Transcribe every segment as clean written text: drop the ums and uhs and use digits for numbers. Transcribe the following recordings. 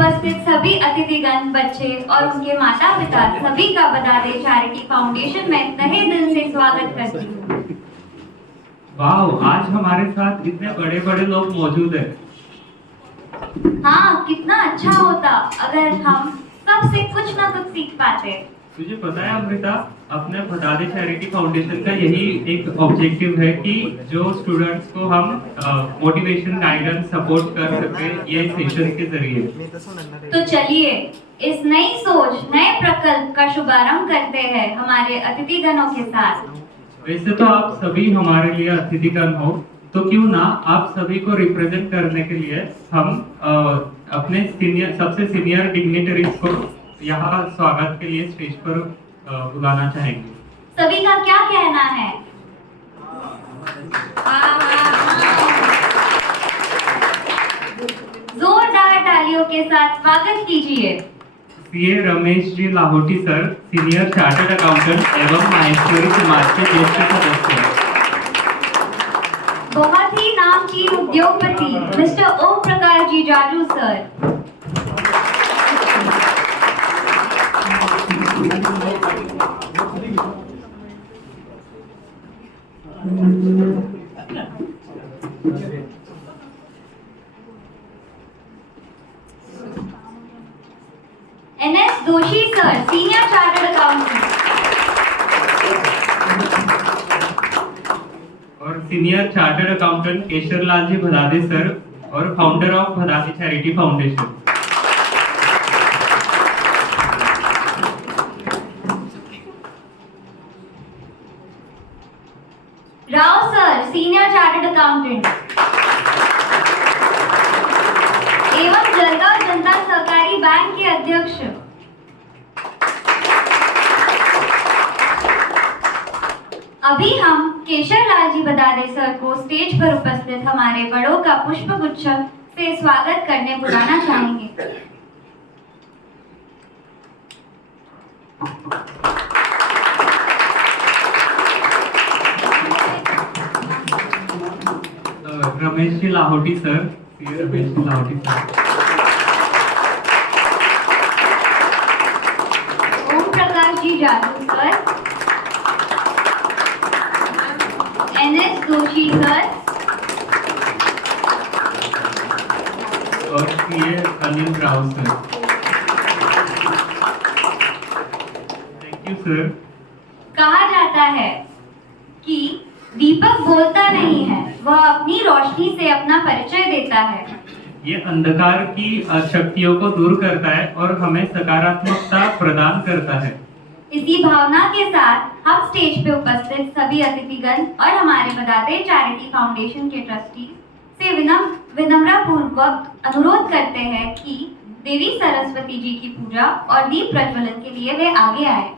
उपस्थित सभी अतिथिगण, बच्चे और उनके माता पिता सभी का बता दे चैरिटी फाउंडेशन में तहे दिल से स्वागत करती हूँ। वाह, आज हमारे साथ इतने बड़े बड़े लोग मौजूद हैं। हाँ, कितना अच्छा होता अगर हम सबसे कुछ ना कुछ सीख पाते। तुझे पता है अमृता, अपने बता दे चैरिटी फाउंडेशन का यही एक ऑब्जेक्टिव है कि जो स्टूडेंट्स को हम मोटिवेशन, गाइडेंस, सपोर्ट कर सके ये सेशन के जरिए। तो चलिए इस नई सोच, नए प्रकल्प का शुभारंभ करते हैं हमारे अतिथिगणों के साथ। वैसे तो आप सभी हमारे लिए अतिथिगण हो, तो क्यों ना आप सभी को रिप्रेजेंट करने के लिए हम अपने सबसे सीनियर डिग्निटरीज को यहाँ स्वागत के लिए स्टेज पर बुलाना चाहेंगे। सभी का क्या कहना है? जोरदार तालियों के साथ स्वागत कीजिए CA Ramesh ji Lahoti sir, senior chartered accountant एवं माहेश्वरी समाज के ज्येष्ठ सदस्य। बहुत ही नामचीन उद्योगपति mister Om Prakash ji Jaju sir. NS Doshi sir, senior chartered accountant. और senior chartered accountant Keshar Lal ji Bhadade sir और founder of Bhadadi charity foundation. Rao sir, senior chartered accountant एवं जलगांव जनता सहकारी बैंक के अध्यक्ष। अभी हम केशर लाल जी बदादे सर को स्टेज पर उपस्थित हमारे बड़ों का पुष्पगुच्छ से स्वागत करने बुलाना चाहेंगे। Ramesh ji Lahoti sir, CA Ramesh ji Lahoti sir. ओम Prakash ji Jaju sir, NS Doshi sir और CA Anil Rao sir. Thank you sir. कहा जाता है कि दीपक बोलता नहीं है, वह अपनी रोशनी से अपना परिचय देता है। ये अंधकार की शक्तियों को दूर करता है और हमें सकारात्मकता प्रदान करता है। इसी भावना के साथ हम स्टेज पे उपस्थित सभी अतिथिगण और हमारे बदादे चैरिटी फाउंडेशन के ट्रस्टी से विनम्रपूर्वक अनुरोध करते हैं कि देवी सरस्वती जी की पूजा और दीप प्रज्वलन के लिए वे आगे आए।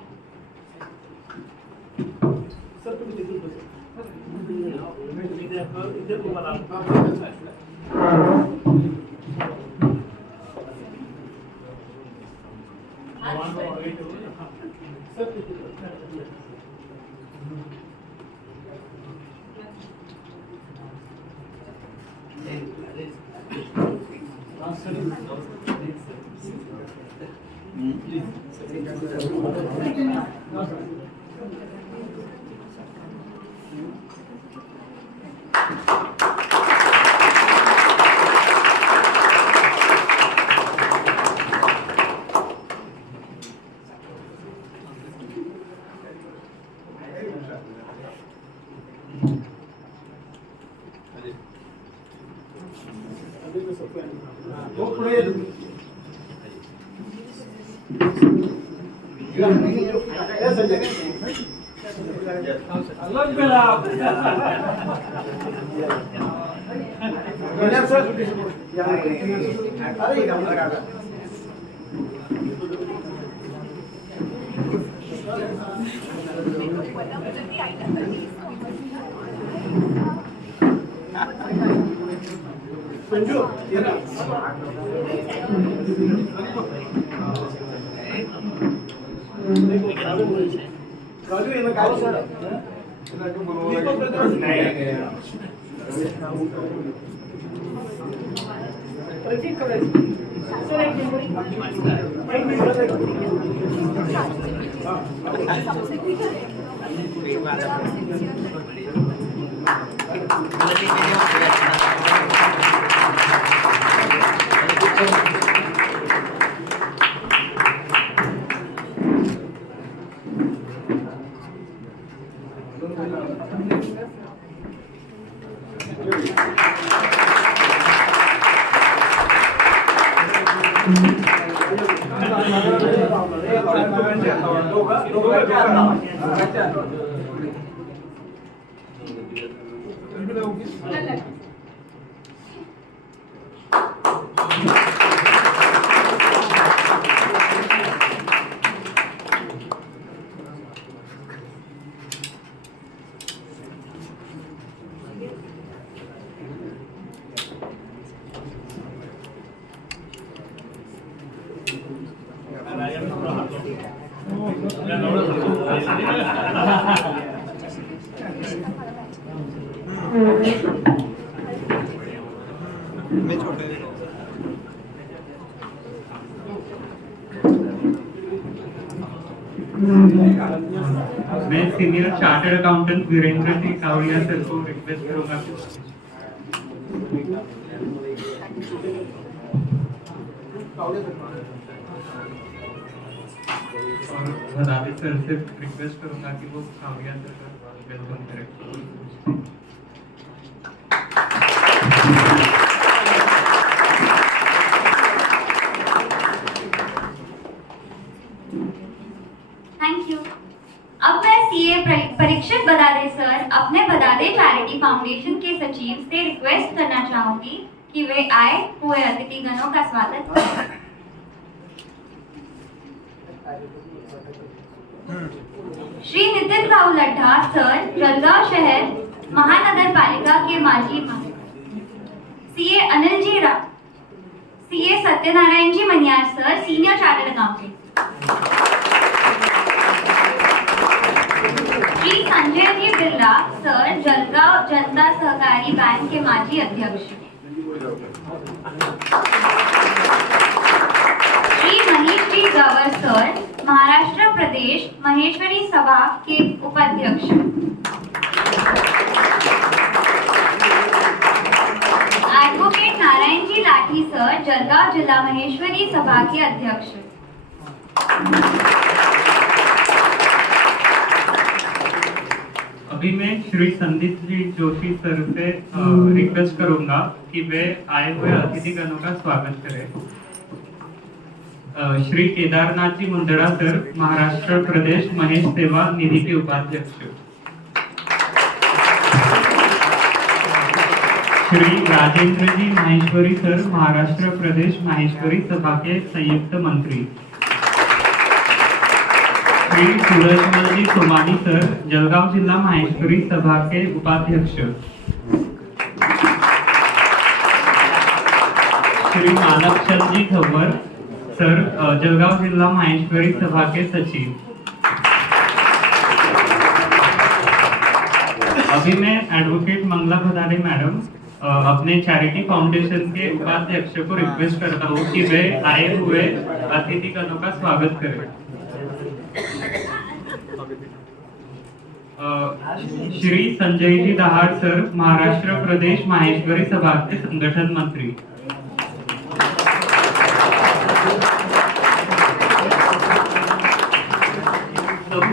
मैं सीनियर चार्टर्ड अकाउंटेंट वीरेंद्र सिंह कावड़िया सर को रिक्वेस्ट करूंगा और भदादी सर से रिक्वेस्ट करूंगा कि वो कावड़िया सर का वेलकम करें। Thank you. अब मैं सीए परीक्षित बदादे सर अपने बदादे चैरिटी फाउंडेशन के सचिव से रिक्वेस्ट करना चाहूंगी कि वे आए हुए अतिथिगणों का स्वागत करें। श्री नितिन राव लड्ढा सर जलगांव शहर महानगर पालिका के माजी CA Anil ji Rao, CA Satyanarayan ji Maniyar sir senior chartered accountant, Shri Sanjay ji Birla sir Jalgaon जनता सहकारी बैंक के माजी अध्यक्ष, श्री मनीष जी गवर सर महाराष्ट्र प्रदेश महेश्वरी सभा के उपाध्यक्ष, एडवोकेट नारायण जी लाठी सर जलगांव जिला महेश्वरी सभा के अध्यक्ष, अभी मैं श्री संदीप जी जोशी सर से रिक्वेस्ट करूंगा कि वे आए हुए अतिथिगणों का स्वागत करें। श्री केदारनाथ जी मुंदड़ा सर महाराष्ट्र प्रदेश महेश सेवा निधि के उपाध्यक्ष, श्री राजेंद्र जी माहेश्वरी सर महाराष्ट्र प्रदेश माहेश्वरी सभा के संयुक्त मंत्री, श्री सूरजमल जी सोमानी सर जलगांव जिला माहेश्वरी सभा के उपाध्यक्ष, श्री मानव चंद जी खबर सर जलगांव जिला माहेश्वरी सभा के सचिव। अभी मैं एडवोकेट मंगला भदारे मैडम अपने चैरिटी फाउंडेशन के उपाध्यक्ष को रिक्वेस्ट करता हूँ कि वे आए हुए अतिथिगणों का स्वागत करें। श्री संजय जी दहाड़ सर महाराष्ट्र प्रदेश माहेश्वरी सभा के संगठन मंत्री,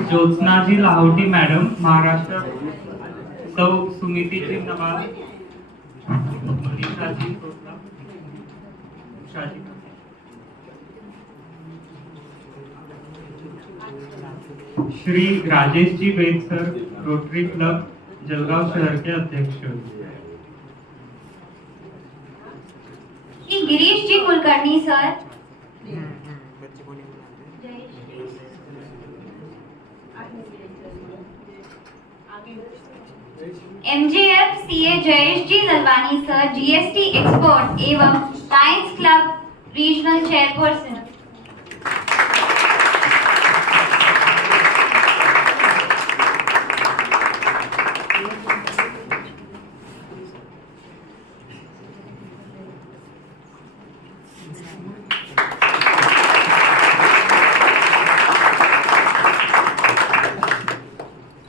ज्योत्सना जी लाहौटी मैडम महाराष्ट्र, सौ Sumiti ji Nawaz, Manisha ji Kotla, Usha ji, Shri Rajesh ji Ved sir rotary club Jalgaon शहर के अध्यक्ष, Shri Girish ji Kulkarni sir, MJF CA Jayesh ji Lalwani sir GST export एवं lions club regional chairperson,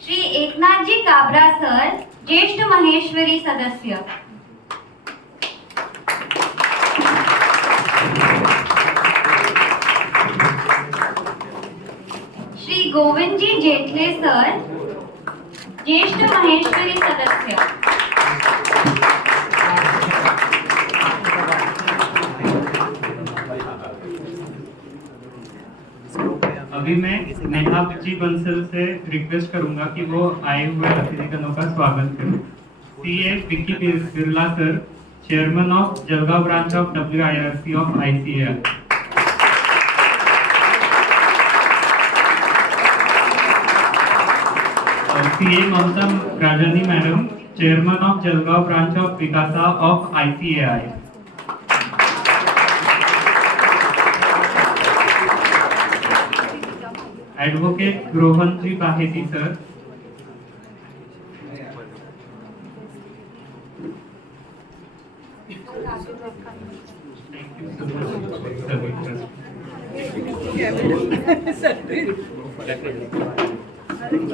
Shri Eknath ji Kabra sir, ज्येष्ठ महेश्वरी सदस्य। श्री गोविंद जी जेठले सर, ज्येष्ठ महेश्वरी सदस्य। अभी मैं नेहा जी बंसल से रिक्वेस्ट करूंगा कि वो आए हुए अतिथिगणों का स्वागत करें। CA Vicky Birla sir, chairman of Jalgaon branch of WIRC of ICAR। CA Mamta Rajani madam, chairman of Jalgaon branch of विकासा of ICAI। Advocate Rohan ji Baheti sir, thank you so much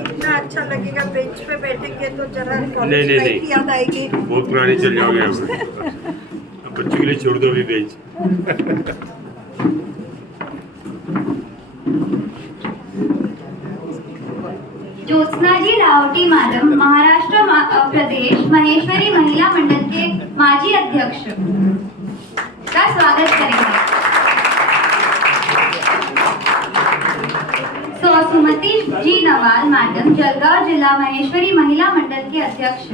इतना अच्छा लगेगा बेंच पे बैठेंगे तो जरा नहीं, कॉलेज नहीं, लाइफ नहीं। की याद आएगी। बहुत पुरानी चल जाओगे अब बच्चों के लिए छोड़ दो अभी बेंच। ज्योत्सना जी रावटी मैडम, महाराष्ट्र प्रदेश महेश्वरी महिला मंडल के माजी अध्यक्ष का स्वागत करेंगे। सुमति जी नवाल मैडम, जलगांव जिला महेश्वरी महिला मंडल के अध्यक्ष।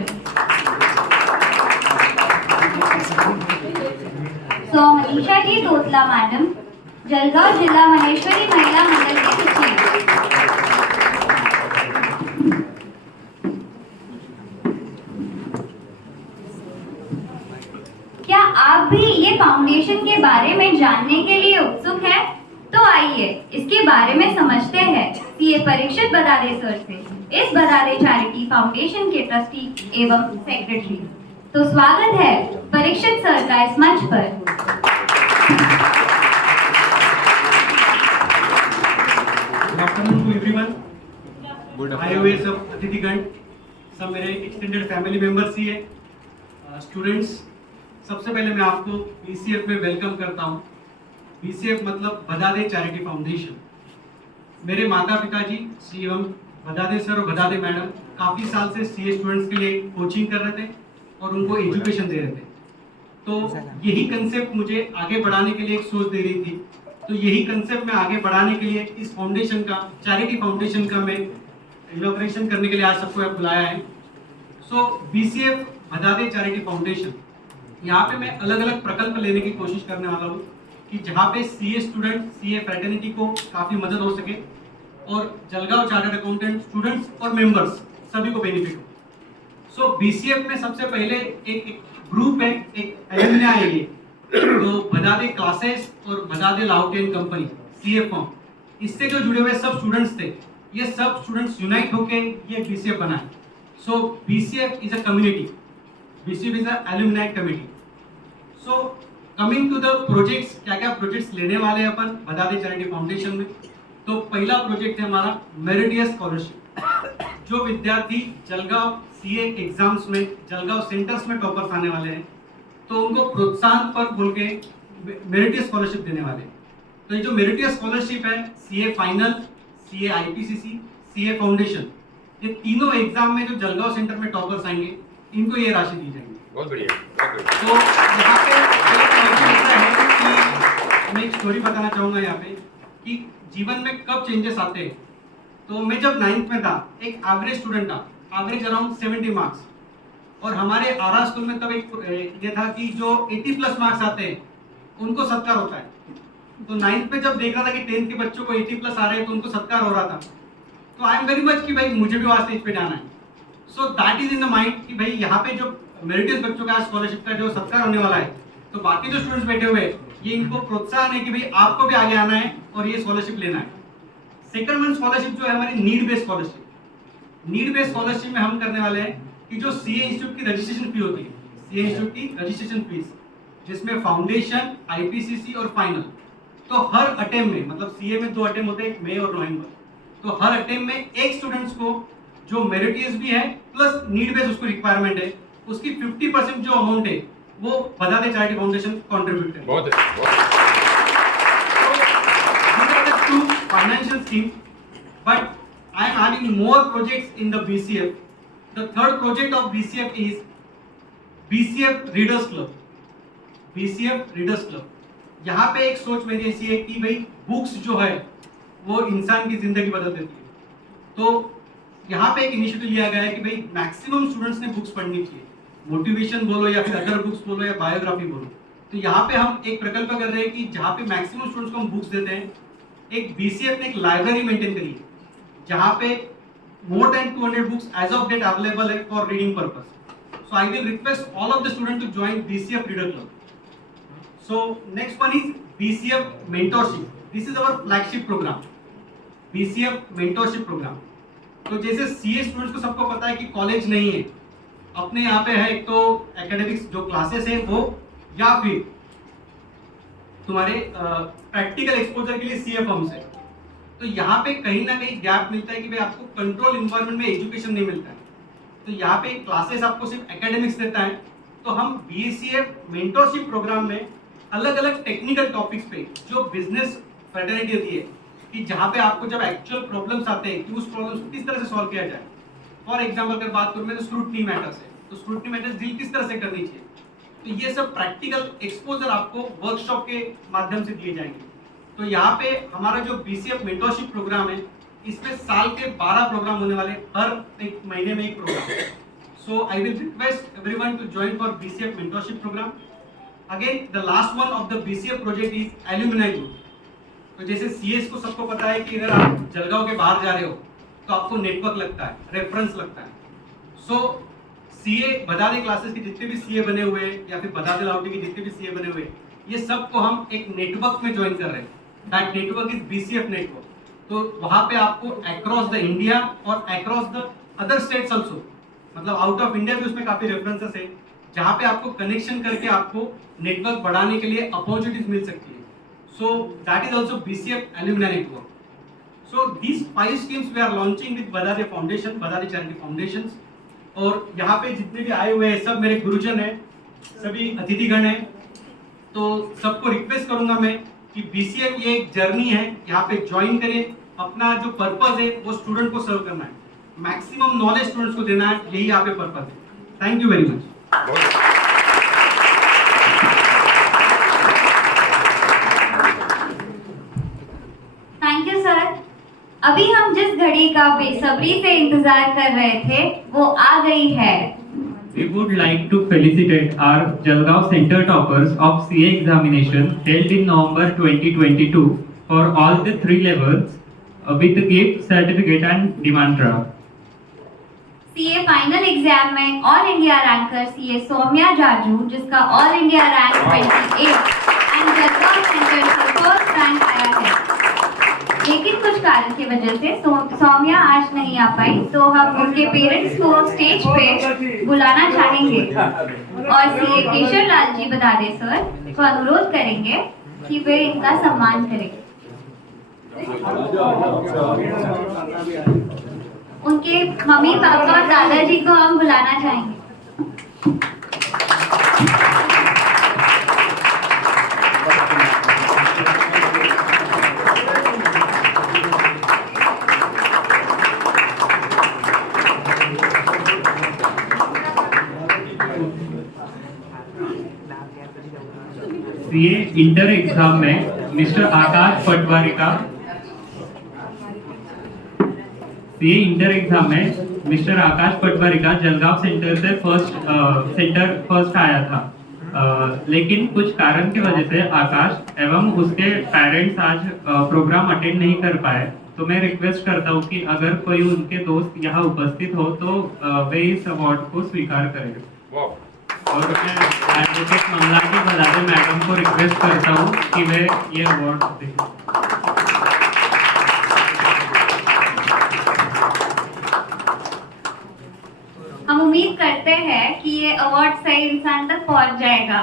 मनीषा जी तोतला मैडम, जलगांव जिला महेश्वरी महिला मंडल के सचिव। क्या आप भी ये फाउंडेशन के बारे में जानने के लिए उत्सुक हैं? तो आइए इसके बारे में समझते हैं सीए परीक्षित बदादे सर से, इस बदादे चैरिटी फाउंडेशन के ट्रस्टी एवं सेक्रेटरी। तो स्वागत है परीक्षित सर का इस मंच पर। Good afternoon to everyone. आए हुए सब अतिथिगण, सब मेरे एक्सटेंडेड फैमिली मेंबर्स ही है, स्टूडेंट्स। सबसे पहले मैं आपको BCF में वेलकम करता हूँ। BCF मतलब बदादे चैरिटी फाउंडेशन। मेरे माता पिता जी श्री एवं बदादे सर और बदादे मैडम काफ़ी साल से CA स्टूडेंट्स के लिए कोचिंग कर रहे थे और उनको एजुकेशन दे रहे थे। तो यही कंसेप्ट मुझे आगे बढ़ाने के लिए एक सोच दे रही थी। तो यही कंसेप्ट मैं आगे बढ़ाने के लिए इस फाउंडेशन का, चैरिटी फाउंडेशन का मैं इनॉग्रेशन करने के लिए आज सबको बुलाया है। सो BCF बदादे चैरिटी फाउंडेशन, यहाँ पे मैं अलग अलग प्रकल्प लेने की कोशिश करने वाला हूँ कि जहाँ पे CA स्टूडेंट, CA फ्रेटर्निटी को काफ़ी मदद हो सके और जलगांव चार्टर्ड अकाउंटेंट स्टूडेंट्स और मेंबर्स सभी को बेनिफिट हो। सो BCF में सबसे पहले एक ग्रुप है, एक एलुमनी है ये, तो बदादे क्लासेस और बदादे लाउटेन कंपनी CA फॉर्म, इससे जो जुड़े हुए सब स्टूडेंट्स थे, ये सब स्टूडेंट्स यूनाइट होके ये BCF बना है। So BCF is a community, BCF is a alumni committee. So coming to the projects, क्या क्या प्रोजेक्ट्स लेने वाले हैं अपन बदादे चैरिटी फाउंडेशन में। तो पहला प्रोजेक्ट है हमारा मेरिडियस स्कॉलरशिप। जो विद्यार्थी जलगांव CA एग्जाम्स में, जलगांव सेंटर्स में टॉपर्स आने वाले हैं, तो उनको प्रोत्साहन पर बोल के मेरिटियस स्कॉलरशिप देने वाले हैं। तो ये जो मेरिटियस स्कॉलरशिप है, CA final, CA IPCC, CA foundation, ये तीनों एग्जाम में जो जलगांव सेंटर में टॉपर्स आएंगे, इनको ये राशि दी जाएगी। बहुत बढ़िया, बहुत बढ़िया। तो यहाँ पे ऐसा है कि मैं एक स्टोरी बताना चाहूँगा यहाँ पे कि जीवन में कब चेंजेस आते हैं। तो मैं जब 9th में था, एक एवरेज स्टूडेंट था, एवरेज अराउंड 70 मार्क्स, और हमारे आरा स्कूल में तब एक ये था कि जो 80+ मार्क्स आते हैं उनको सत्कार होता है। तो 9th में जब देख रहा था कि 10th के बच्चों को 80+ आ रहे हैं तो उनको सत्कार हो रहा था, तो आई एम वेरी मच कि भाई मुझे भी वहाँ स्टेज पे जाना है। So that is in the mind कि भाई यहाँ पे जो मेरिटियस बच्चों का स्कॉलरशिप का जो सत्कार होने वाला है, तो बाकी जो स्टूडेंट्स बैठे हुए हैं, ये इनको प्रोत्साहन है कि भाई आपको भी आगे आना है और ये स्कॉलरशिप लेना है। सेकंड वन स्कॉलरशिप जो है हमारी need based scholarship. Need based scholarship में हम करने वाले हैं कि जो CA इंस्टीट्यूट की रजिस्ट्रेशन फी होती है, CA इंस्टीट्यूट की रजिस्ट्रेशन फीस, जिसमें फाउंडेशन, आईपीसीसी और फाइनल। तो हर अटेम्प्ट में, मतलब सीए में 2 अटेम्प्ट होते हैं, एक मई और नवंबर, तो हर अटेम्प्ट में एक स्टूडेंट्स को जो मेरिटियस भी है प्लस नीड बेस उसको रिक्वायरमेंट है, उसकी 50% जो अमाउंट है वो बता दे चैरिटी फाउंडेशन कंट्रीब्यूट करें। बहुत अच्छा। These are the 2 financial schemes, but I am having more projects in the BCF. The third project of BCF is BCF Readers Club. BCF Readers Club. यहाँ पे एक सोच मेरी ऐसी है कि भाई बुक्स जो है वो इंसान की जिंदगी बदल देती है। तो यहाँ पे एक इनिशिएटिव लिया गया है कि भाई मैक्सिमम स्टूडेंट्स ने बुक्स पढ़नी चाहिए, मोटिवेशन बोलो या फिर अदर बुक्स बोलो या बायोग्राफी बोलो। तो यहाँ पे हम एक प्रकल्प कर रहे हैं कि जहाँ पे मैक्सिमम स्टूडेंट्स को हम बुक्स देते हैं, एक बीसीएफ ने एक लाइब्रेरी मेंटेन करी है जहाँ पे more than 200 books as of date available है for reading purpose. So I will request all of the students to join BCF Reader Club. So next one is BCF Mentorship. This is our flagship program. BCF Mentorship program. तो जैसे CA students को सबको पता है कि college नहीं है, अपने यहाँ पे है एक तो एकेडमिक्स जो क्लासेस है वो, या फिर तुम्हारे प्रैक्टिकल एक्सपोजर के लिए सीए फर्म्स है। तो यहाँ पे कहीं ना कहीं गैप मिलता है कि भाई आपको कंट्रोल इन्वायरमेंट में एजुकेशन नहीं मिलता है। तो यहाँ पे क्लासेस आपको सिर्फ एकेडमिक्स देता है। तो हम बीसीएफ मेंटरशिप प्रोग्राम में अलग अलग टेक्निकल टॉपिक्स पे जो बिजनेस फ्रेटर्निटी होती है कि जहाँ पे आपको जब एक्चुअल प्रॉब्लम्स आते हैं कि उस प्रॉब्लम्स को किस तरह से सॉल्व किया जाए। फॉर एग्जाम्पल अगर बात करूँ मैं तो स्क्रूटनी मैटर्स है, तो स्क्रूटनी मैटर्स डील किस तरह से करनी चाहिए। तो ये सब प्रैक्टिकल एक्सपोजर आपको वर्कशॉप के माध्यम से दिए जाएंगे। तो यहाँ पे हमारा जो बीसीएफ मेंटरशिप प्रोग्राम है, इसमें साल के 12 प्रोग्राम होने वाले, हर एक महीने में एक programme. So I will request everyone to join for BCF mentorship programme. Again the last one of the BCF project is alumni group. तो जैसे सीएस को सबको पता है कि अगर आप जलगांव के बाहर जा रहे हो तो आपको नेटवर्क लगता है, रेफरेंस लगता है। सो सीए बदादे क्लासेस के जितने भी सीए बने हुए हैं या फिर बदादे लाउटी के जितने भी सीए बने हुए हैं, ये सबको हम एक नेटवर्क में ज्वाइन कर रहे हैं। That network is BCF network. तो वहां पे आपको अक्रॉस द इंडिया और across the other states also, मतलब आउट ऑफ इंडिया भी उसमें काफी रेफरेंसेस है जहां पे आपको कनेक्शन करके आपको नेटवर्क बढ़ाने के लिए अपॉर्चुनिटीज मिल सकती है। So that is also BCF alumni network. So these 5 schemes we are launching with Badade foundation, Badade charity foundations. और यहाँ पे जितने भी आए हुए हैं सब मेरे गुरुजन हैं, सभी अतिथिगण हैं। तो सबको रिक्वेस्ट करूंगा मैं कि बीसीएफ ये एक जर्नी है, यहाँ पे ज्वाइन करें। अपना जो पर्पस है वो स्टूडेंट को सर्व करना है, मैक्सिमम नॉलेज स्टूडेंट्स को देना है, यही यहाँ पे पर्पस है। Thank you very much. Thank you sir. अभी हम जिस घड़ी का बेसब्री से इंतजार कर रहे थे वो आ गई है। We would like to felicitate our Jalgaon Center toppers of CA examination held in November 2022 for all the 3 levels with gift certificate and demand draft. CA final exam में all India ranker CA Saumya Jaju, जिसका all India rank 28 and Jalgaon centre से first rank आया है। लेकिन कुछ कारण की वजह से सौम्या आज नहीं आ पाई, तो हम उनके पेरेंट्स को स्टेज पे बुलाना चाहेंगे और सीए केशर लाल जी बदादे सर को अनुरोध करेंगे कि वे इनका सम्मान करें। उनके मम्मी पापा और दादाजी को हम बुलाना चाहेंगे। सीए इंटर एग्जाम में मिस्टर आकाश पटवारी का सीए इंटर एग्जाम में मिस्टर आकाश पटवारी का जलगांव सेंटर से फर्स्ट आया था। लेकिन कुछ कारण की वजह से आकाश एवं उसके पेरेंट्स आज प्रोग्राम अटेंड नहीं कर पाए। तो मैं रिक्वेस्ट करता हूँ कि अगर कोई उनके दोस्त यहाँ उपस्थित हो तो वे इस अवार्ड को स्वीकार करें। और मैं एडवोकेट मंगलाटी बदादे मैडम को रिक्वेस्ट करता हूँ कि वे ये अवार्ड दें। हम उम्मीद करते करते हैं कि ये अवार्ड सही इंसान तक पहुंच जाएगा।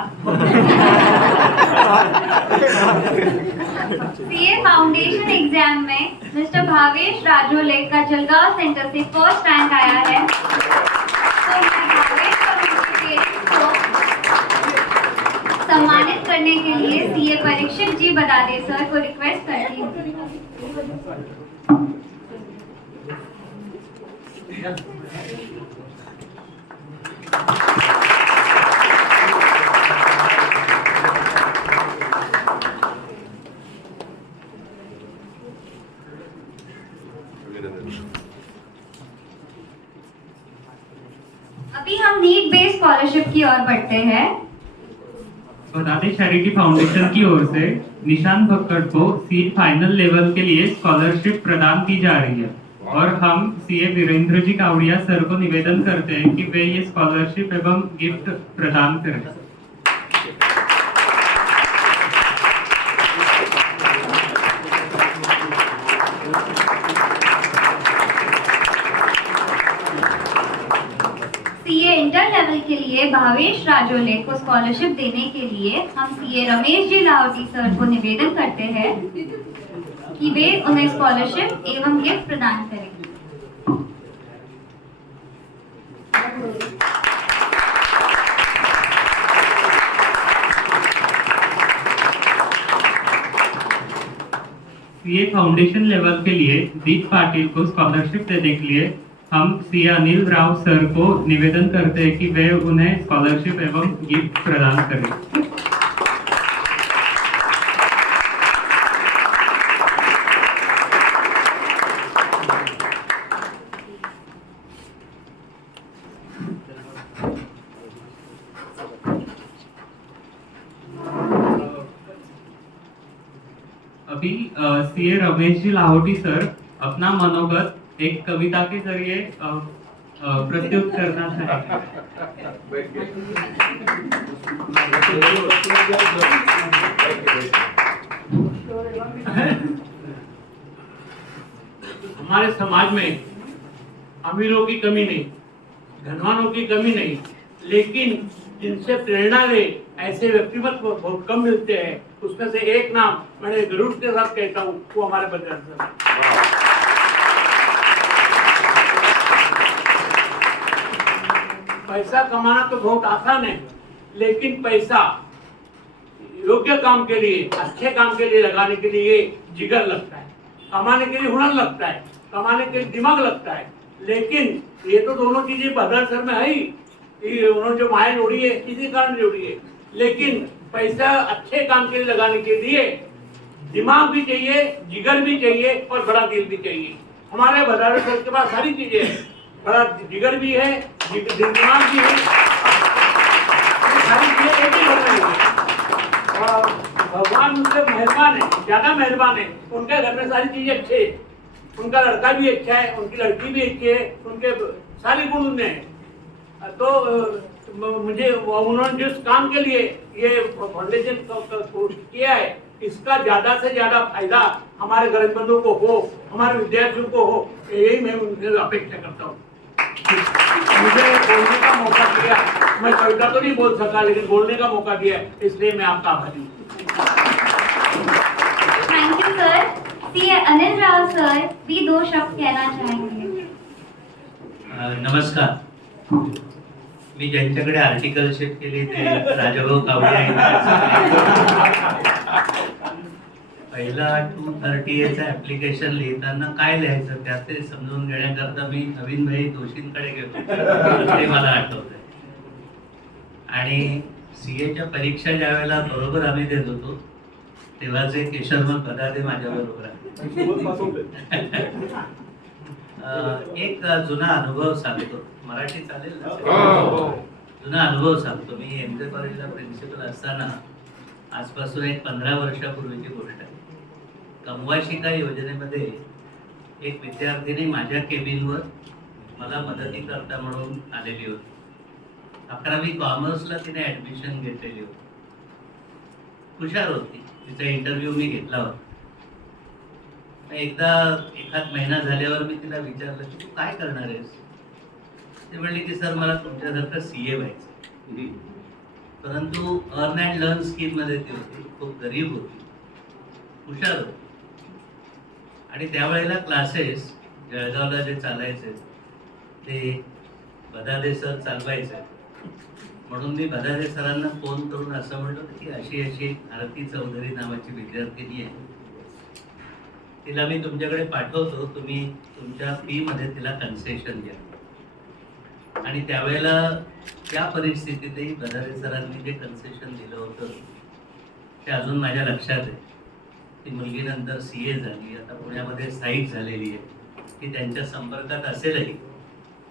सीए फाउंडेशन एग्जाम में मिस्टर भावेश राजोले का जलगांव सेंटर से फर्स्ट रैंक आया है। तो मैं भावेश और उनके पेरेंट्स को सम्मानित करने के लिए सीए परीक्षित जी बदादे सर को रिक्वेस्ट करती हूँ। अभी हम नीड बेस्ड स्कॉलरशिप की ओर बढ़ते हैं। बदादे चैरिटी फाउंडेशन की ओर से निशान भक्कड़ को सीए फाइनल लेवल के लिए स्कॉलरशिप प्रदान की जा रही है और हम सीए वीरेंद्र जी कावड़िया सर को निवेदन करते हैं कि वे ये स्कॉलरशिप एवं गिफ्ट प्रदान करें। सीए इंटर लेवल के लिए भावेश राजोले को स्कॉलरशिप देने के लिए हम सीए रमेश जी लाहौटी सर को निवेदन करते हैं कि वे उन्हें स्कॉलरशिप एवं गिफ्ट प्रदान करें। सीए फाउंडेशन लेवल के लिए दीप पाटिल को स्कॉलरशिप देने के लिए हम सीए अनिल राव सर को निवेदन करते हैं कि वे उन्हें स्कॉलरशिप एवं गिफ्ट प्रदान करें। अभी सीए रमेश जी लाहौटी सर अपना मनोगत एक कविता के जरिए प्रस्तुत करना चाहेंगे। हमारे समाज में अमीरों की कमी नहीं, धनवानों की कमी नहीं, लेकिन जिनसे प्रेरणा ले ऐसे व्यक्तित्व बहुत कम मिलते हैं। उसमें से एक नाम मैं जरूर के साथ कहता हूँ, वो हमारे बजरंग सर। पैसा कमाना तो बहुत आसान है, लेकिन पैसा योग्य काम के लिए, अच्छे काम के लिए लगाने के लिए जिगर लगता है, कमाने के लिए हुनर लगता है, कमाने के लिए दिमाग लगता है। लेकिन ये तो दोनों चीजें बदर सर में है ही, उन्होंने जो माया जोड़ी है इसी कारण जोड़ी है। लेकिन पैसा अच्छे काम के लिए लगाने के लिए दिमाग भी चाहिए, जिगर भी चाहिए और बड़ा दिल भी चाहिए। हमारे बदार सर के पास सारी चीजें हैं, बड़ा जिगर भी है, दिमाग भी है, सारी चीजें एक ही घर में है। और भगवान उनसे मेहरबान है, ज्यादा मेहरबान है। उनके घर में सारी चीजें अच्छे है, उनका लड़का भी अच्छा है, उनकी लड़की भी अच्छी है, उनके सारे गुण उनमें है। तो मुझे उन्होंने जिस काम के लिए ये फाउंडेशन किया है, इसका ज्यादा से ज्यादा फायदा हमारे गरीब बंधुओं को हो, हमारे विद्यार्थियों को हो, यही मैं उनसे अपेक्षा करता हूँ। मुझे बोलने का मौका दिया, मैं कविता तो नहीं बोल सका, लेकिन बोलने का मौका दिया, इसलिए मैं आपका आभारी हूँ। Thank you sir. CA Anil Rao sir भी 2 शब्द कहना चाहेंगे। नमस्कार, मी ज्यांच्याकडे आर्टिकलशिप केली ते राजाभाऊ कावडे आहेत। पहिला 230A चा ऍप्लिकेशन लिहिताना काय लिहायचं त्यात ते समजून घेण्याकरता मी नवीन भाई दोषींकडे गेलो, ते मला आठवतंय। आणि सीएच्या परीक्षा ज्या वेळेला बरोबर आम्ही देत होतो तेव्हाचे केशरमल बदादे माझ्या बरोबर आहे। एक जुना अनुभव सांगतो, मराठी चालेल ना? जुना अनुभव सांगतो। मी एमजे कॉलेजला प्रिन्सिपल असताना आजपासून एक 15 वर्षापूर्वीची गोष्ट आहे। कमवा शिका योजनेमध्ये एक विद्यार्थिनी माझ्या केबिनवर मला मदती करता म्हणून आलेली होती। 11वी कॉमर्सला तिने ऍडमिशन घेतलेली होती, हुशार होती। तिचा इंटरव्ह्यू मी घेतला होता। एकदा एखाद महिना झाल्यावर मी तिला विचारलं की तू काय करणार आहेस? ते म्हणले की सर मला तुमच्यासारखं CA व्हायचं, परंतु अर्न अँड लर्न स्कीम मध्ये ती होती, खूप गरीब होती, हुशार होती. आणि त्यावेळेला क्लासेस जळगावला जे चालायचे ते बदादे सर चालवायचे. म्हणून मी बदादे सरांना फोन करून असं म्हणलं की अशी अशी आरती चौधरी नावाची विद्यार्थिनी आहे, तिला मी तुमच्याकडे पाठवतो, तुम्ही तुमच्या फी मध्ये तिला कन्सेशन द्या. आणि त्यावेळेला त्या परिस्थितीतही बदादे सरांनी जे कन्सेशन दिलं होतं ते अजून माझ्या लक्षात आहे. ती मुलगी नंतर CA झाली, आता पुण्यामध्ये स्थायिक झालेली आहे. ती त्यांच्या संपर्कात असेलही,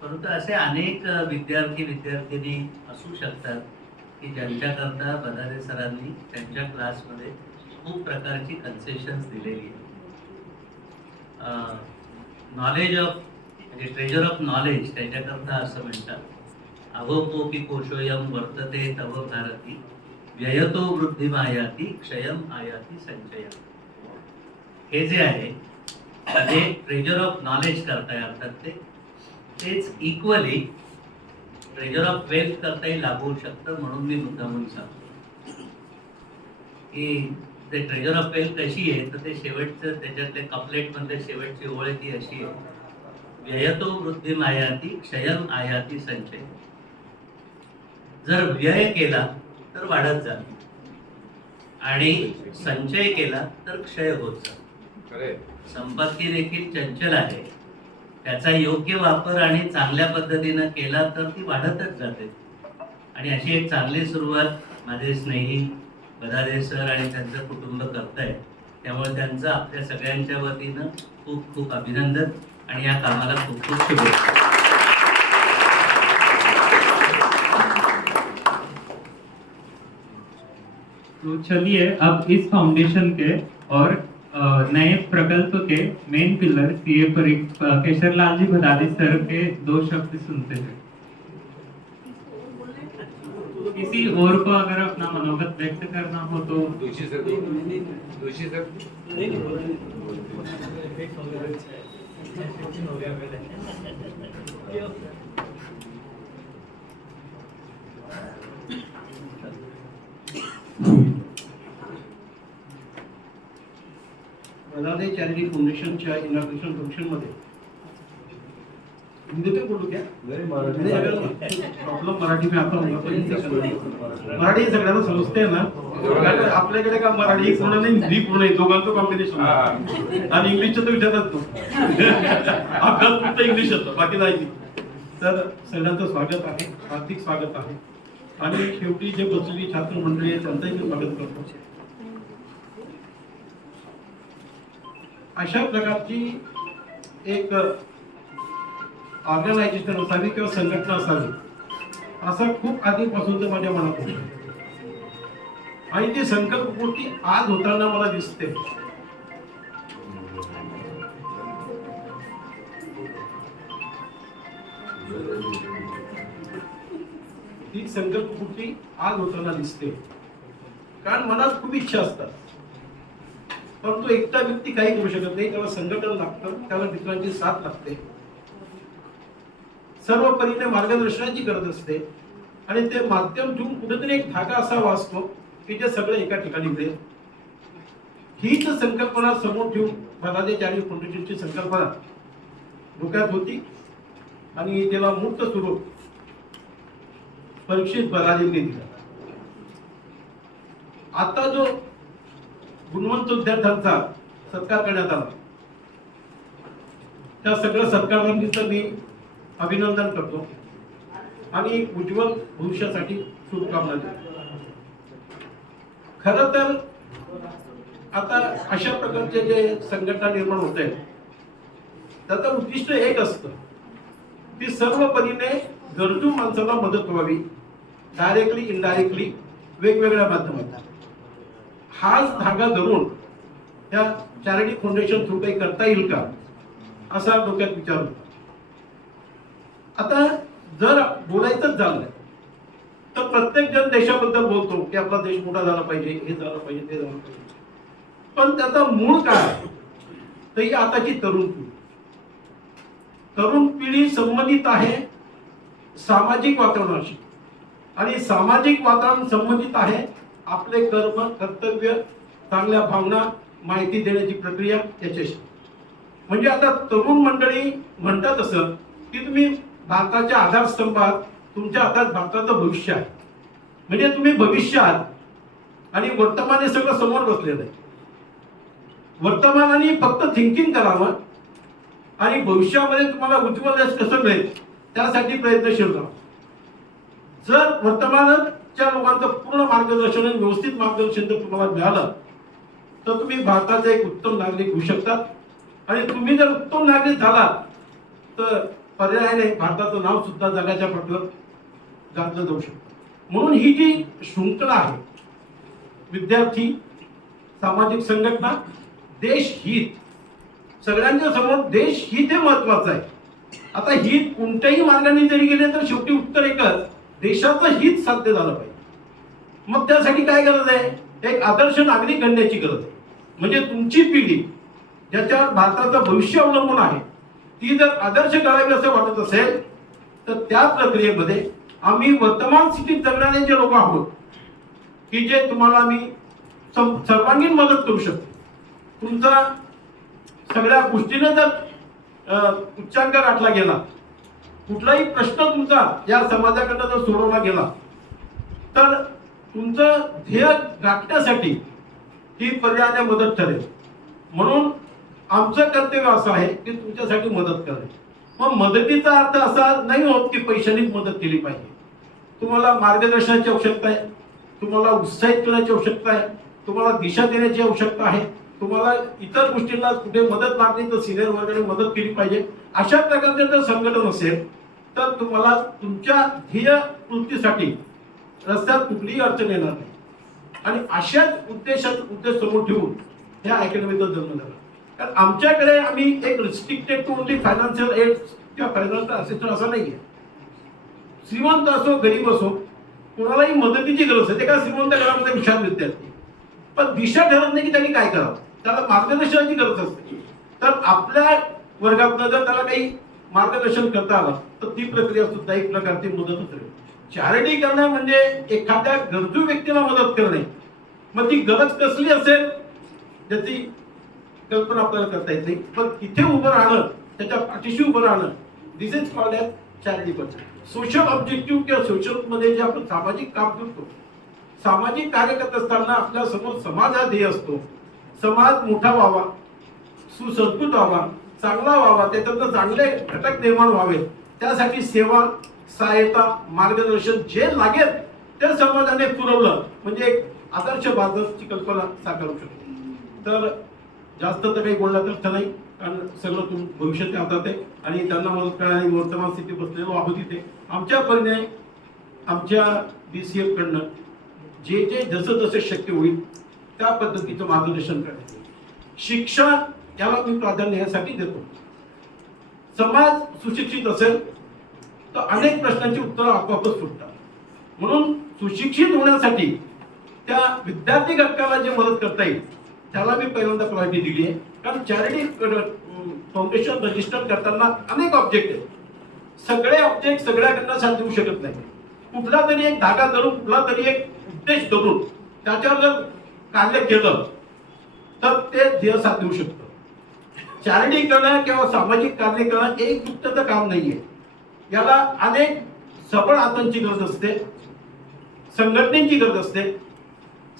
परंतु असे अनेक विद्यार्थी विद्यार्थिनी असू शकतात की ज्यांच्याकरता बदादे सरांनी त्यांच्या क्लासमध्ये खूप प्रकारची कन्सेशन्स दिलेली आहे. नॉलेज ऑफ म्हणजे ट्रेजर ऑफ नॉलेज त्याच्याकरता असं म्हणतात, अहो कोपी कोशोयम वर्तते तव भारती व्ययतो वृद्धिमायाती क्षयम आयाती संचय. हे जे आहे जे ट्रेजर ऑफ नॉलेज करताय अर्थात तेच इक्वली ट्रेजर ऑफ वेल्थ करताही लागू होऊ शकतं. म्हणून मी मुद्दामून सांगतो की ते ट्रेजर ऑफ वेल्थ कशी आहे, तर ते शेवटचं त्याच्यातले कपलेटमध्ये शेवटची ओळ ती अशी आहे, व्ययतो वृद्धिमायाती क्षयम आयाती संचय. जर व्यय केला तर वाढत जात आणि संचय केला तर क्षय होत जात. संपत्ती देखील चंचल आहे, त्याचा योग्य वापर आणि चांगल्या पद्धतीनं केला तर ती वाढतच जाते. आणि अशी एक चांगली सुरुवात माझे स्नेही बदादे सर आणि त्यांचं कुटुंब करतायत. त्यामुळे त्यांचं आपल्या सगळ्यांच्या वतीनं खूप खूप अभिनंदन आणि या कामाला खूप खूप शुभेच्छा. तो चलिए अब इस फाउंडेशन के और नए प्रकल्प के मेन पिलर CA केशरलाल जी बदादे सर के 2 शब्द सुनते हैं. किसी और को अगर अपना मनोगत व्यक्त करना हो तो दोषी सर बदादे चॅरिटी फाउंडेशनच्या इनॉग्रेशन फंक्शनमध्ये हिंदी में बोलू क्या? प्रॉब्लम मराठी में आता होगा पण मराठी सगळ्यांना समजते ना, कारण आपल्याकडे का मराठी एक पूर्ण नाही हिंदी पूर्ण आहे, दोघांचं कॉम्बिनेशन आणि इंग्लिशचं तर विचारत तो अभ्यास फक्त इंग्लिश होतं, बाकी नाही. तर सगळ्यांचं स्वागत आहे, हार्दिक स्वागत आहे. आणि शेवटी जे बसलेली छात्र मंडळी आहे त्यांचंही मी स्वागत करतो. अशा प्रकारची एक ऑर्गनायझेशन असावी किंवा संघटना असावी असं खूप आधीपासून तर माझ्या मनात होतं. आणि ती संकल्पपूर्ती आज होताना मला दिसते. ती संकल्पपूर्ती आज होताना दिसते. कारण मनात खूप इच्छा असतात, परंतु एकटा व्यक्ती काही करू शकत नाही. त्याला संघटन लागतं, त्याला मित्रांची साथ लागते, सर्व परीने मार्गदर्शनाची गरज असते. आणि ते माध्यम ठेवून कुठेतरी एक धागा असा वाचतो की जे सगळं एका ठिकाणी मिळेल. हीच संकल्पना समोर ठेवून बदादे चॅरिटी फाउंडेशनची संकल्पना डोक्यात होती आणि त्याला मूर्त स्वरूप परीक्षित बदादेंनी दिला. आता जो गुणवंत विद्यार्थ्यांचा सत्कार करण्यात आला त्या सगळ्या सत्कारांचं मी अभिनंदन करतो आणि उज्ज्वल भविष्यासाठी शुभकामना देतो. खरं तर आता अशा प्रकारचे जे संघटना निर्माण होत आहेत त्याचं उद्दिष्ट एक असतं की सर्व परीने गरजू माणसाला मदत व्हावी, डायरेक्टली इनडायरेक्टली वेगवेगळ्या माध्यमातून. हाच धागा धरून त्या चॅरिटी फाउंडेशन थ्रू काही करता येईल का असा डोक्यात विचार होता. आता जर बोलायचंच झालं तर प्रत्येक जण देशाबद्दल बोलतो की आपला देश मोठा झाला पाहिजे, हे झालं पाहिजे, ते झालं पाहिजे. पण त्याचा मूळ काय तर ही आताची तरुण पिढी संबंधित आहे सामाजिक वातावरणाशी, आणि सामाजिक वातावरण संबंधित आहे आपले कर्म, कर्तव्य, चांगल्या भावना, माहिती देण्याची प्रक्रिया याच्याशी. म्हणजे आता तरुण मंडळी म्हणतात असं की तुम्ही भारताच्या आधारस्तंभात, तुमच्या हातात भारताचं भविष्य आहे. म्हणजे तुम्ही भविष्य आहात आणि वर्तमान हे सगळं समोर बसलेलं आहे. वर्तमानाने फक्त थिंकिंग करावं आणि भविष्यामध्ये तुम्हाला उज्ज्वल यश कसं मिळेल त्यासाठी प्रयत्नशील राहा. जर वर्तमानाच्या लोकांचं पूर्ण मार्गदर्शन आणि व्यवस्थित मार्गदर्शन जर तुम्हाला मिळालं तर तुम्ही भारताचा एक उत्तम नागरिक होऊ शकतात. आणि तुम्ही जर उत्तम नागरिक झालात तर पर्यायाने भारताचं नाव सुद्धा जगाच्या पाठीवर गाजलं जाऊ शकतं. म्हणून ही जी शृंखला आहे, विद्यार्थी, सामाजिक संघटना, देशहित, सगळ्यांच्या समोर देशहित हे महत्वाचं आहे. आता हित कोणत्याही मार्गाने जरी गेले तर शेवटी उत्तर एकच, देशाचं हित साध्य झालं पाहिजे. मग त्यासाठी काय गरज आहे? एक आदर्श नागरिक घडण्याची गरज आहे. म्हणजे तुमची पिढी ज्याच्यावर भारताचं भविष्य अवलंबून आहे ती जर आदर्श करावी असं वाटत असेल तर त्या प्रक्रियेमध्ये आम्ही वर्तमान स्थितीत जगणारे जे लोक आहोत की जे तुम्हाला आम्ही सर्वांगीण मदत करू शकतो. तुमचा सगळ्या गोष्टीने जर उच्चांक गाठला गेला, कुठलाही प्रश्न तुमचा या समाजाकडनं जर सोडवला गेला तर तुमचं ध्येय गाठण्यासाठी ही पर्यायाने मदत ठरेल. म्हणून आमचं कर्तव्य असं आहे की तुमच्यासाठी मदत करणे. मग मदतीचा अर्थ असा नाही होत की पैशानेच मदत केली पाहिजे. तुम्हाला मार्गदर्शनाची आवश्यकता आहे, तुम्हाला उत्साहित करण्याची आवश्यकता आहे, तुम्हाला दिशा देण्याची आवश्यकता आहे, तुम्हाला इतर गोष्टींना कुठे मदत लागली तर सिनियर वर्गाने मदत केली पाहिजे. अशा प्रकारचे जर संघटन असेल तर तुम्हाला तुमच्या ध्येय पूर्तीसाठी रस्त्यात कुठलीही अडचण येणार नाही. आणि अशाच उद्देश समोर ठेवून ह्या अकॅडमीचा जन्म झाला. कारण आमच्याकडे आम्ही एक restricted to only financial aid किंवा फायनान्शियल असिस्टन्स असं नाहीये. श्रीमंत असो गरीब असो कोणालाही मदतीची गरज आहे. ते का श्रीमंत घरामध्ये विशाल विद्यार्थी पण दिशा ठरत नाही की त्यांनी काय करावं, त्याला मार्गदर्शनाची गरज असते. तर आपल्या वर्गातनं जर त्याला काही मार्गदर्शन करता आलं तर ती प्रक्रिया सुद्धा एक प्रकारची मदतच राहील. चॅरिटी करणं म्हणजे एखाद्या गरजू व्यक्तीला मदत करणे. मग ती गरज कसली असेल त्याची कल्पना आपल्याला करता येत नाही. पण तिथे उभं राहणं, त्याच्या पाठीशी उभं राहणं, this is called as charity person. Social objective किंवा सोशल मध्ये जे आपण सामाजिक काम करतो, सामाजिक कार्य करत असताना आपल्या समोर समाज हा ध्येय असतो. समाज मोठा व्हावा, सुसंस्कृत व्हावा, चांगला व्हावा, त्याच्यातनं चांगले घटक निर्माण व्हावे, त्यासाठी सेवा, सहायता, मार्गदर्शन जे लागेल ते समाजाने पुरवलं म्हणजे एक आदर्श भारताची कल्पना साकारू शकतो. तर जास्त तर काही बोलला तर नाही, कारण सगळं भविष्याच्या हातात आहे आणि त्यांना मदत करणारी वर्तमान स्थिती बसलेलो आहोत तिथे. आमच्या परीने आमच्या DCF कडनं जे जे जसं जसं शक्य होईल त्या पद्धतीचं मार्गदर्शन करण्यात येईल. शिक्षण याला मी प्राधान्य यासाठी देतो. समाज सुशिक्षित असेल तर अनेक प्रश्नांची उत्तरं आपोआपच सुटतात. म्हणून सुशिक्षित होण्यासाठी त्या विद्यार्थी घटकाला जे मदत करता येईल त्याला मी पहिल्यांदा प्रायोरिटी दिली आहे. कारण चॅरिटी फाउंडेशन रजिस्टर करताना अनेक ऑब्जेक्ट आहेत. सगळे ऑब्जेक्ट सगळ्याकडनं साथ देऊ शकत नाही. कुठला तरी एक धागा धरून, कुठला तरी एक उद्देश धरून त्याच्यावर जर कार्य केलं तर ते ध्येय साथ देऊ शकतं. चॅरिटी करणं किंवा सामाजिक कार्य करणं एक गुप्तचं काम नाहीये. याला अनेक सबळ हातांची गरज असते, संघटनेची गरज असते,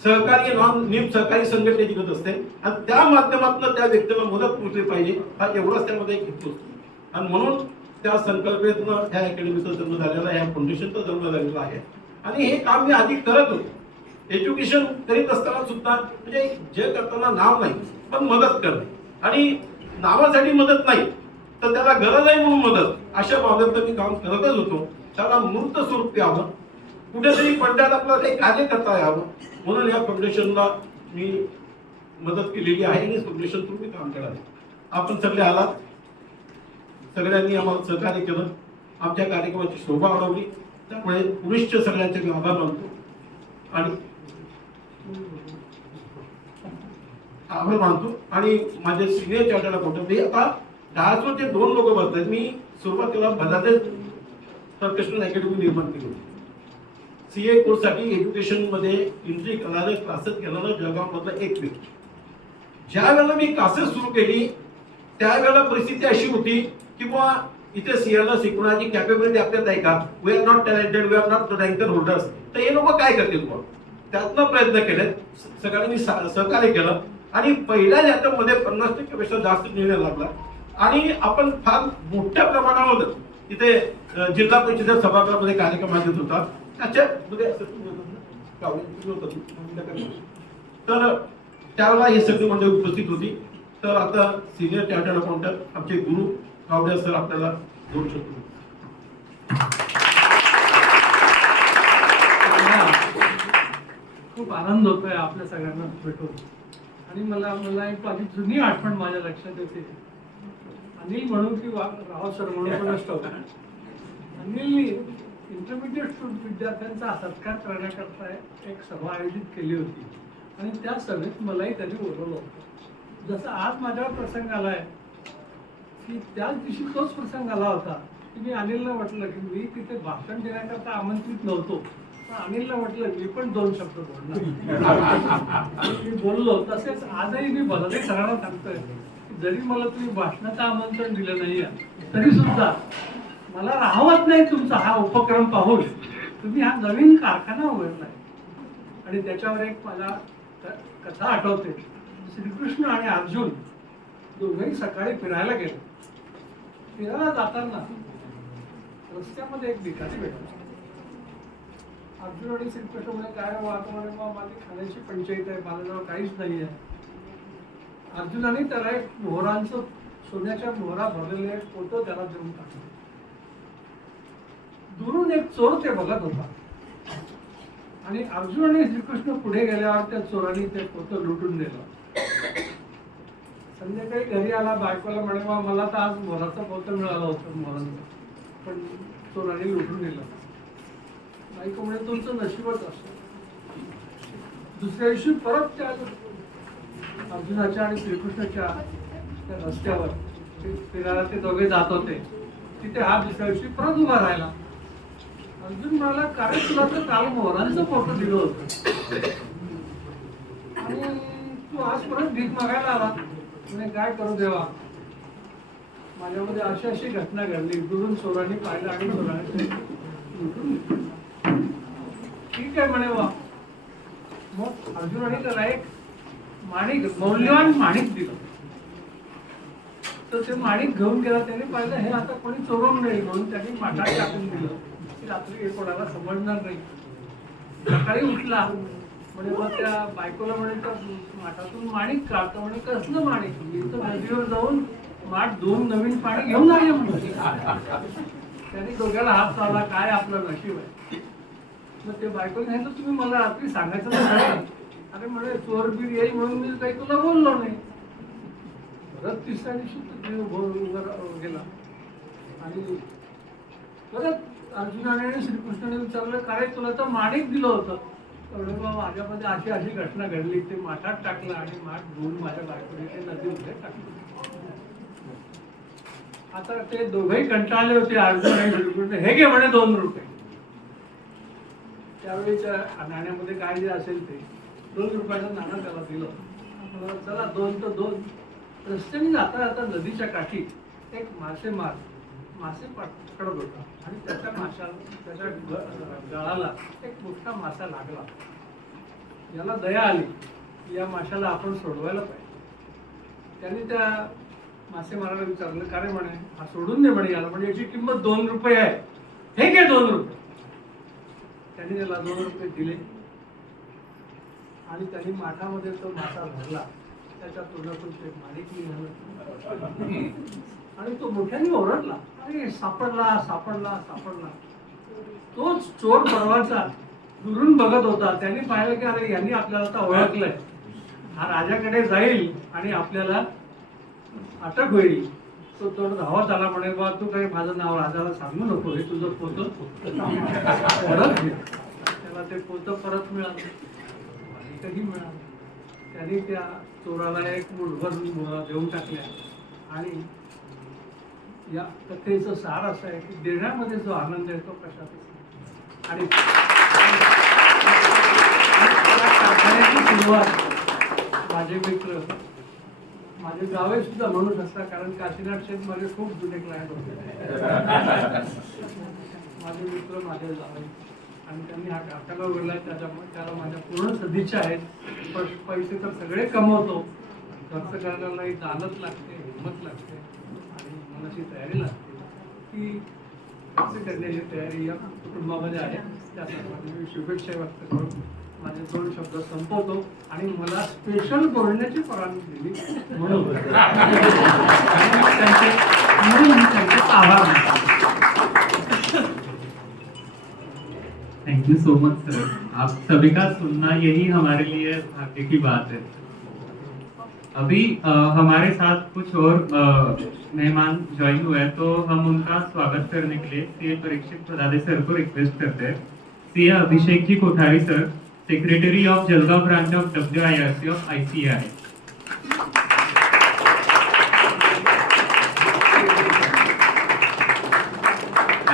सहकारी नॉन सहकारी संघटनेची गरज असते आणि त्या माध्यमातून त्या व्यक्तीला मदत पोहोचली पाहिजे हा एवढाच त्यामध्ये एक हेतू असतो. आणि म्हणून त्या संकल्पनेतून ह्या अकॅडमीचा जन्म झालेला आहे, ह्या फाउंडेशनचा जन्म झालेला आहे. आणि हे काम मी आधी करत होतो. एज्युकेशन करीत असताना सुद्धा म्हणजे जे करताना नाव नाही पण मदत करणे, आणि नावासाठी मदत नाही तर त्याला गरज आहे म्हणून मदत, अशा भावनेचं मी काम करतच होतो. त्याला मूर्त स्वरूप यावं, कुठेतरी पडद्यात आपल्याला काही कार्य करता यावं म्हणून या फाउंडेशनला मी मदत केलेली आहे आणि फाउंडेशन तुम्ही काम करा. आपण सगळे आलात, सगळ्यांनी आम्हाला सहकार्य केलं, आमच्या कार्यक्रमाची शोभा वाढवली. त्यामुळे पुरुषच्या सगळ्यांचे मी आभार मानतो आणि आणि माझे सिनियर चार्टर्ड अकाउंटंट आता 10 ते 2 लोक बसतात. मी सुरुवातीला भदाते प्रोफेशनल अकॅडमी निर्माण केली होती. CA कोर्ससाठी एज्युकेशनमध्ये एंट्री करणारं क्लासेस घेणारं जळगावमधला एक व्यक्ती. ज्या वेळेला मी क्लासेस सुरू केली त्यावेळेला परिस्थिती अशी होती की बुवा इथे सीएला शिकवण्याची कॅपेबिलिटी आपल्यात आहे का? We are not talented, we are not ranker holders. तर हे लोक काय करतील बुवा? त्यातनं प्रयत्न केले, सगळ्यांनी सहकार्य केलं आणि पहिल्या मध्ये 50% पेक्षा जास्त निर्णय लागला आणि आपण फार मोठ्या प्रमाणावर इथे जिल्हा परिषद सभागृहामध्ये कार्यक्रम घेत होता. त्याच्यामध्ये तर त्यावेळेला हे सगळी मंडळी उपस्थित होती. तर आता सिनियर चार्टर्ड अकाउंटंट आमचे गुरु कावडे सर आपल्याला 2 शब्द. खूप आनंद होतोय आपल्या सगळ्यांना भेटून आणि मला एक माझी जुनी आठवण माझ्या लक्षात येते. अनिल म्हणून की राव सर म्हणून पण असतो. अनिलनी इंटरमिडिएट विद्यार्थ्यांचा सत्कार करण्याकरता एक सभा आयोजित केली होती आणि त्या सभेत मलाही त्यांनी बोलवलं होतं. जसं आज माझ्यावर प्रसंग आलाय की त्याच दिवशी तोच प्रसंग आला होता की मी अनिलला म्हटलं की मी तिथे भाषण देण्याकरता आमंत्रित नव्हतो, पण अनिलला म्हटलं मी पण 2 शब्द बोलणार आणि मी बोललो. तसेच आजही मी भले सगळ्यांना सांगतोय की जरी मला तुम्ही भाषणाचं आमंत्रण दिलं नाहीये तरी सुद्धा मला राहवत नाही तुमचा हा उपक्रम पाहून. तुम्ही हा नवीन कारखाना उघडलाय आणि त्याच्यावर एक मला कथा आठवते. श्रीकृष्ण आणि अर्जुन दोघेही सकाळी फिरायला गेले. फिरायला जाताना रस्त्यामध्ये एक भिकारी भेटला. अर्जुन आणि श्रीकृष्ण म्हणे काय वाहतो म्हणे मग माझी खाण्याची पंचायत आहे, माझ्याजवळ काहीच नाही आहे. अर्जुनाने त्याला एक मोहरांचं सोन्याच्या मोहरा भरलेले एक फोटो त्याला देऊन टाकला. दुरून एक चोर ते बघत होता आणि अर्जुन आणि श्रीकृष्ण पुढे गेल्यावर त्या चोराने ते फोटो लुटून दिला. संध्याकाळी घरी आला, बायकोला म्हणे मला तर आज मोराचा फोटो मिळाला होता मोरांचा, पण चोराने लुटून दिला. बायको म्हणे तुमचं नशीबच असतं. दुसऱ्या दिवशी परत त्या अर्जुनाच्या आणि श्रीकृष्णाच्या त्या रस्त्यावर फिरायला ते दोघे जात होते. तिथे हा दुसऱ्या दिवशी परत उभा राहिला. अर्जुन म्हणाला कारण तुला तर काल मोरांचा फोटो दिलं होतं आणि तू आज परत भीक मागायला आला. म्हणजे काय करू देवा, माझ्यामध्ये अशी घटना घडली. दुरून चोरांनी पाहिलं आणि चोराने ठीक आहे म्हणे वा. मग अर्जुनाने त्याला एक माणिक, मौल्यवान माणिक दिलं. तर ते माणिक घेऊन गेला. त्याने पाहिलं हे आता कोणी चोरून नाही म्हणून त्यांनी माठात टाकून दिलं. रात्री हे कोणाला समजणार नाही. सकाळी उठला म्हणे मग त्या बायकोला म्हणे तर माठातून माणिक काढतो. म्हणे कसलं माणिक? मी तर नदीवर जाऊन माठ धुवून नवीन पाणी घेऊन आले म्हणजे. त्यांनी डोक्याला हात लावला, काय आपलं नशीब आहे. मग ते बायकोने सांगितलं तुम्ही मला रात्री सांगायचं नाही. अरे म्हणे चोर बीर येईल म्हणून मी काही तुला बोललो नाही. परत तिसऱ्या दिवशी गेला आणि परत अर्जुनाने आणि श्रीकृष्णाने विचारलं काय तुला तर माणिक दिलं होतं. माझ्यामध्ये अशी घटना घडली. ते माठात टाकलं आणि माठ धुवून माझ्या बायकोने ते नदीमध्ये टाकलं. आता ते दोघेही कंटाळले होते अर्जुन आणि श्रीकृष्ण. हे घे म्हणे 2 रुपये. त्यावेळीच्या नाण्यामध्ये काय जे असेल ते 2 रुपयाचं नाणं त्याला दिलं. चला 2 तर 2. रस्त्याने जाता जाता नदीच्या काठी एक मासे पकडत होता आणि त्याच्या गळाला एक मोठा मासा लागला. याला दया आली, या माशाला आपण सोडवायला पाहिजे. त्यांनी त्या मासेमाराला विचारलं का रे म्हणे हा सोडून दे म्हणे याला, म्हणजे याची किंमत 2 रुपये आहे. हे घे 2 रुपये. त्यांनी त्याला 2 रुपये दिले आणि त्यांनी माठामध्ये तो मासा भरला. त्याच्या तोंडातून ते माणिक निघालं आणि तो मोठ्याने ओरडला, अरे सापडला सापडला सापडला. तोच चोर परवाचा दुरून बघत होता. त्यांनी पाहिलं की अरे यांनी आपल्याला आता ओळखलंय, हा राजाकडे जाईल आणि आपल्याला अटक होईल. तो तो धावत आला म्हणे बा तू काही माझं नाव राजाला सांगू नको, हे तुझं पोतं परत घे. त्याला ते पोतं परत मिळालं, कधी मिळालं. त्यांनी त्या चोराला एक मुठभर देऊन टाकल्या आणि या कथेचं सार असं आहे की देण्यामध्ये जो आनंद आहे तो कशातच आणि या कारखान्याची सुरुवात माझे मित्र माझे जावे सुद्धा म्हणू शकता, कारण काशीनाथ शेठ माझे खूप जुने क्लायंट होते. माझे मित्र माझे जावे आणि त्यांनी हा कारखाना उघडला, त्याच्यामुळे त्याला माझ्या पूर्ण सदिच्छा आहेत. पैसे तर सगळे कमवतो, खर्च करण्यालाही दानत लागते, हिंमत लागते आणि मनाची तयारी लागते. ती खर्च करण्याची तयारी या कुटुंबामध्ये आहे. त्यासाठी मी शुभेच्छा व्यक्त करून माझे 2 शब्द संपवतो आणि मला स्पेशल बोलण्याची परवानगी दिली म्हणून त्यांचे आभार मानतो. Thank you so much sir, आप सभी का सुनना यही हमारे लिए भाग्य की बात है. अभी हमारे साथ कुछ और मेहमान ज्वाइन हुए हैं, तो हम उनका स्वागत करने के लिए सीए परीक्षित प्रदादे सर को रिक्वेस्ट करते हैं. CA Abhishek ji Kothari sir, secretary of Jalgaon branch of WIRC of ICAI.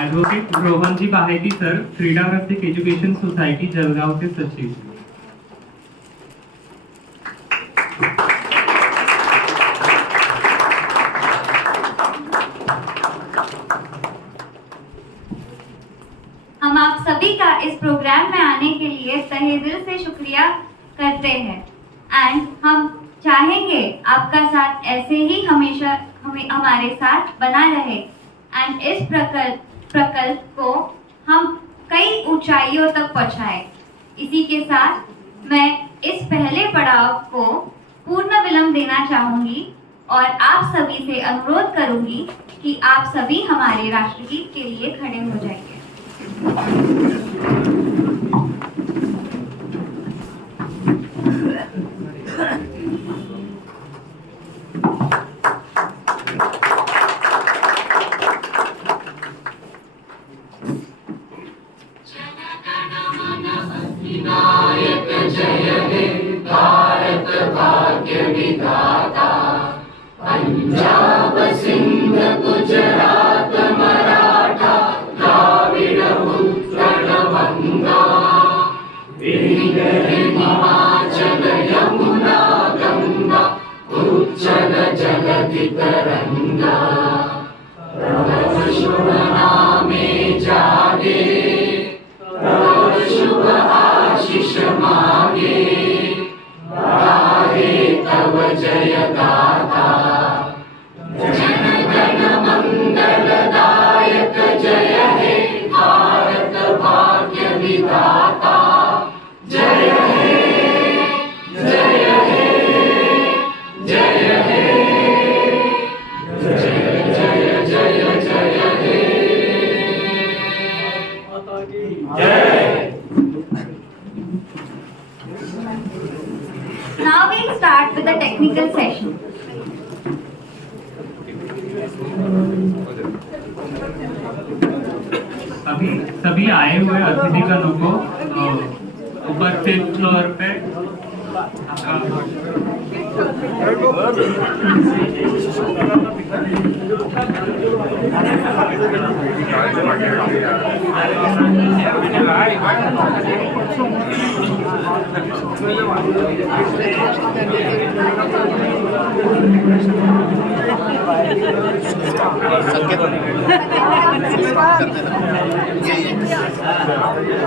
Advocate Rohan ji Baheti sir, क्रीडा रसिक एजुकेशन सोसाइटी जलगांव के सचिव. हम आप सभी का इस प्रोग्राम में आने के लिए तहे दिल से शुक्रिया करते हैं एंड हम चाहेंगे आपका साथ ऐसे ही हमेशा हमारे साथ बना रहे एंड इस प्रकल्प को हम कई ऊंचाइयों तक पहुंचाए. इसी के साथ मैं इस पहले पड़ाव को पूर्ण विलंब देना चाहूंगी और आप सभी से अनुरोध करूंगी कि आप सभी हमारे राष्ट्रगीत के लिए खड़े हो जाइए. पंजाब सिंध गुजरात मराठा द्राविड उत्कल बंगा विंध्य हिमाचल यमुना गंगा उच्चल जलधि तरंगा. तव शुभ नामे जागे, तव शुभ आशीष मांगे, गाहे तव जय गाथा. जन गण मंगलदायक जय हे भारत भाग्य विधाता. जय हे जय हे जय हे जय जय जय जय हे जय. Now we'll start with the technical session. अभी सभी आए हुए अतिथिगणों को ऊपर 5th फ्लोर पे संकेत